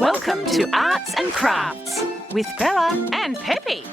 Welcome to Arts and Crafts with Bella and Pepe.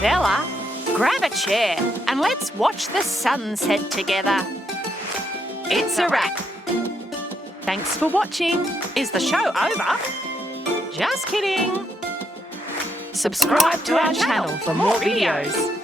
Bella, grab a chair and let's watch the sunset together. It's a wrap. Thanks for watching. Is the show over? Just kidding. Subscribe to our channel for more videos.